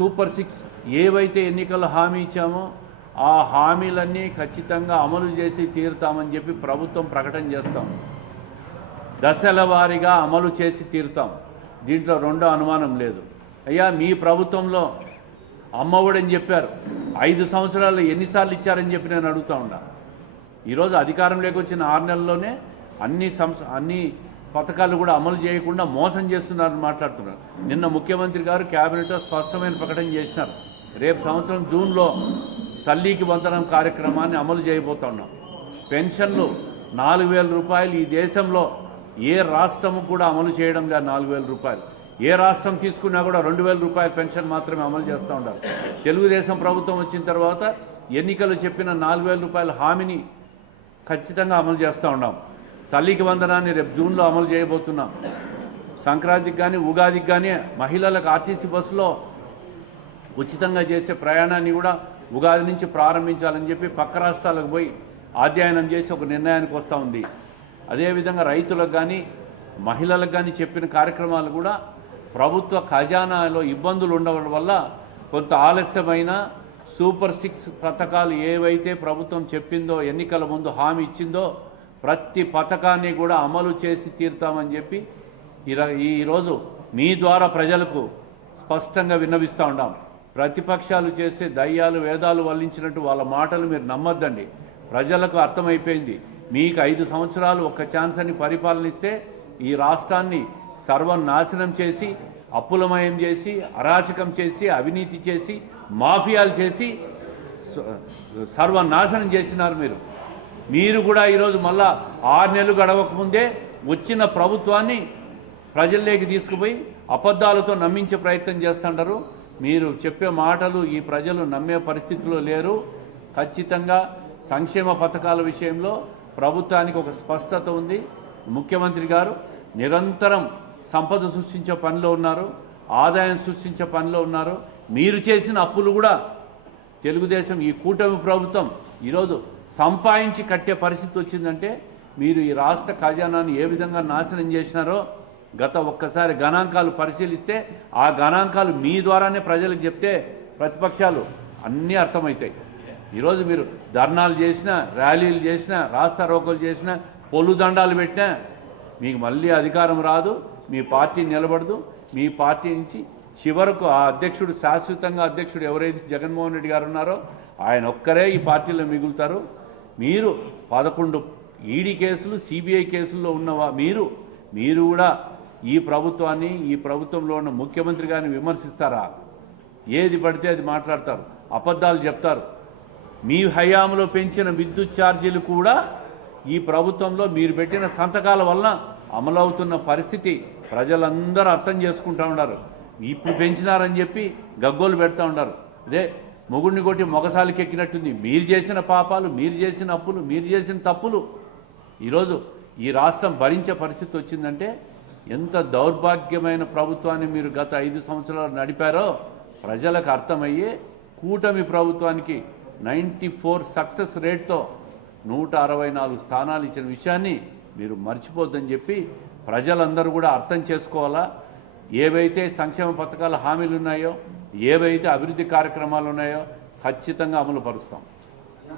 Super six ఏవైతే ఎన్నికల్లో హామీ ఇచ్చామో ఆ హామీలన్నీ ఖచ్చితంగా అమలు చేసి తీరుతామని చెప్పి ప్రభుత్వం ప్రకటన చేస్తాం. దశల వారీగా అమలు చేసి తీరుతాం. దీంట్లో రెండో అనుమానం లేదు. అయ్యా మీ ప్రభుత్వంలో అమ్మఒడని చెప్పారు. ఐదు సంవత్సరాలు ఎన్నిసార్లు ఇచ్చారని చెప్పి నేను అడుగుతా ఉన్నా. ఈరోజు అధికారంలోకి వచ్చిన ఆరు నెలల్లోనే అన్ని సంస్థ అన్ని పథకాలు కూడా అమలు చేయకుండా మోసం చేస్తున్నారని మాట్లాడుతున్నారు. నిన్న ముఖ్యమంత్రి గారు క్యాబినెట్లో స్పష్టమైన ప్రకటన చేసినారు రేపు సంవత్సరం జూన్లో తల్లికి వందనం కార్యక్రమాన్ని అమలు చేయబోతా ఉన్నాం. పెన్షన్లు నాలుగు వేల రూపాయలు ఈ దేశంలో ఏ రాష్ట్రం కూడా అమలు చేయడం లేదు నాలుగు వేల రూపాయలు. ఏ రాష్ట్రం తీసుకున్నా కూడా రెండు వేల రూపాయల పెన్షన్ మాత్రమే అమలు చేస్తూ ఉండాలి. తెలుగుదేశం ప్రభుత్వం వచ్చిన తర్వాత ఎన్నికలు చెప్పిన నాలుగు వేల రూపాయల హామీని ఖచ్చితంగా అమలు చేస్తూ ఉన్నాం. తల్లికి వందనాన్ని రేపు జూన్లో అమలు చేయబోతున్నాం. సంక్రాంతికి కానీ ఉగాదికి కానీ మహిళలకు ఆర్టీసీ బస్సులో ఉచితంగా చేసే ప్రయాణాన్ని కూడా ఉగాది నుంచి ప్రారంభించాలని చెప్పి పక్క రాష్ట్రాలకు పోయి అధ్యయనం చేసి ఒక నిర్ణయానికి వస్తూ ఉంది. అదేవిధంగా రైతులకు కానీ మహిళలకు కానీ చెప్పిన కార్యక్రమాలు కూడా ప్రభుత్వ ఖజానాలో ఇబ్బందులు ఉండడం వల్ల కొంత ఆలస్యమైన సూపర్ సిక్స్ పథకాలు ఏవైతే ప్రభుత్వం చెప్పిందో ఎన్నికల ముందు హామీ ఇచ్చిందో ప్రతి పథకాన్ని కూడా అమలు చేసి తీరుతామని చెప్పి ఈరోజు మీ ద్వారా ప్రజలకు స్పష్టంగా విన్నవిస్తూ ఉన్నాం. ప్రతిపక్షాలు చేసే దయ్యాలు వేదాలు వల్లించినట్టు వాళ్ళ మాటలు మీరు నమ్మొద్దండి. ప్రజలకు అర్థమైపోయింది. మీకు ఐదు సంవత్సరాలు ఒక్క ఛాన్స్ అని పరిపాలనిస్తే ఈ రాష్ట్రాన్ని సర్వనాశనం చేసి అప్పులమయం చేసి అరాచకం చేసి అవినీతి చేసి మాఫియాలు చేసి సర్వనాశనం చేసినారు మీరు. మీరు కూడా ఈరోజు మళ్ళా ఆరు నెలలు గడవక ముందే వచ్చిన ప్రభుత్వాన్ని ప్రజల్లోకి తీసుకుపోయి అబద్ధాలతో నమ్మించే ప్రయత్నం చేస్తుంటారు. మీరు చెప్పే మాటలు ఈ ప్రజలు నమ్మే పరిస్థితిలో లేరు. ఖచ్చితంగా సంక్షేమ పథకాల విషయంలో ప్రభుత్వానికి ఒక స్పష్టత ఉంది. ముఖ్యమంత్రి గారు నిరంతరం సంపద సృష్టించే పనిలో ఉన్నారు. ఆదాయం సృష్టించే పనిలో ఉన్నారు. మీరు చేసిన అప్పులు కూడా తెలుగుదేశం ఈ కూటమి ప్రభుత్వం ఈరోజు సంపాదించి కట్టే పరిస్థితి వచ్చిందంటే మీరు ఈ రాష్ట్ర ఖజానాన్ని ఏ విధంగా నాశనం చేసినారో గత ఒక్కసారి గణాంకాలు పరిశీలిస్తే ఆ గణాంకాలు మీ ద్వారానే ప్రజలకు చెప్తే ప్రతిపక్షాలు అన్నీ అర్థమవుతాయి. ఈరోజు మీరు ధర్నాలు చేసినా ర్యాలీలు చేసినా రాస్తా రోకలు చేసినా పొలుదండాలు పెట్టినా మీకు మళ్ళీ అధికారం రాదు మీ పార్టీ నిలబడదు. మీ పార్టీ నుంచి చివరకు ఆ అధ్యక్షుడు శాశ్వతంగా అధ్యక్షుడు ఎవరైతే జగన్మోహన్ రెడ్డి గారు ఉన్నారో ఆయన ఒక్కరే ఈ పార్టీలో మిగులుతారు. మీరు పదకొండు ఈడీ కేసులు సిబిఐ కేసుల్లో ఉన్నవా మీరు మీరు కూడా ఈ ప్రభుత్వాన్ని ఈ ప్రభుత్వంలో ఉన్న ముఖ్యమంత్రి గారిని విమర్శిస్తారా? ఏది పడితే అది మాట్లాడతారు అబద్ధాలు చెప్తారు. మీ హయాంలో పెంచిన విద్యుత్ ఛార్జీలు కూడా ఈ ప్రభుత్వంలో మీరు పెట్టిన సంతకాల వలన అమలవుతున్న పరిస్థితి ప్రజలందరూ అర్థం చేసుకుంటా ఉన్నారు. ఇప్పుడు పెంచినారని చెప్పి గగ్గోలు పెడతా ఉన్నారు. అదే మొగుడిని కొట్టి మొగసాలికి ఎక్కినట్టుంది మీరు చేసిన పాపాలు మీరు చేసిన అప్పులు మీరు చేసిన తప్పులు. ఈరోజు ఈ రాష్ట్రం భరించే పరిస్థితి వచ్చిందంటే ఎంత దౌర్భాగ్యమైన ప్రభుత్వాన్ని మీరు గత ఐదు సంవత్సరాలు నడిపారో ప్రజలకు అర్థమయ్యే కూటమి ప్రభుత్వానికి నైంటీ ఫోర్ సక్సెస్ రేట్తో నూట అరవై నాలుగు స్థానాలు ఇచ్చిన విషయాన్ని మీరు మర్చిపోద్దని చెప్పి ప్రజలందరూ కూడా అర్థం చేసుకోవాలా? ఏవైతే సంక్షేమ పథకాల హామీలు ఉన్నాయో ఏవైతే అభివృద్ధి కార్యక్రమాలు ఉన్నాయో ఖచ్చితంగా అమలు పరుస్తాం.